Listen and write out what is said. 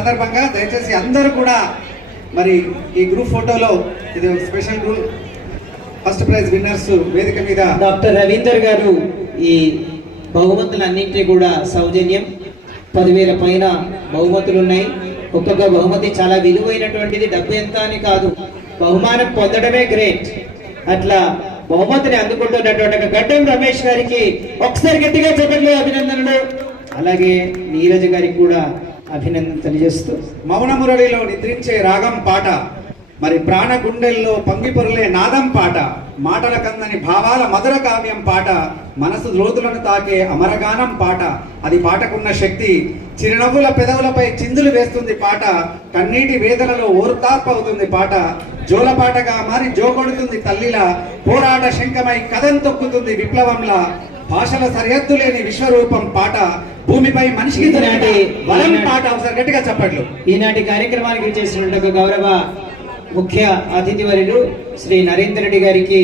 సందర్భంగా దయచేసి అందరూ కూడా మరి ఈ గ్రూప్ ఫోటోలో ఇది ఒక special group first prize winners వేదిక మీద డాక్టర్ రవీందర్ గారు ఈ బహుమతులన్నింటినీ కూడా సౌజన్యం 10,000 పైన బహుమతులు ఉన్నాయి. ఒక్కొక్క బహుమతి చాలా విలువైనటువంటిది, డబ్బు ఎంత అని కాదు, బహుమానం పొందడమే గ్రేట్. అట్లా బహుమతిని అందుకుంటున్నటువంటి గడ్డం రమేష్ గారికి ఒకసారి గట్టిగా చెప్పండి అభినందనలు. అలాగే నీరజ్ గారికి కూడా అభినందన తెలియజేస్తూ మౌన మురళిలో నిద్రించే రాగం పాట, మరి ప్రాణ గుండెల్లో పొంగిపొరలే నాదం పాట, మాటల కందని భావాల మధుర కావ్యం పాట, మనసు లోతులను తాకే అమరగానం పాట. అది పాటకున్న శక్తి. చిరునవ్వుల పెదవులపై చిందులు వేస్తుంది పాట, కన్నీటి వేదనలో ఓర్తార్పు అవుతుంది పాట. జోలపాటగా మారి జోకొడుతుంది తల్లిలా, పోరాట శంఖమై కథం తొక్కుతుంది విప్లవంలా. భాషల సరిహద్దు లేని విశ్వరూపం పాట, భూమిపై మనిషికి వరం పాట. ఒకసారి గట్టిగా చెప్పట్లు. ఈనాటి కార్యక్రమానికి చేసినటువంటి గౌరవ ముఖ్య అతిథి వర్యులు శ్రీ నరేందర్ రెడ్డి గారికి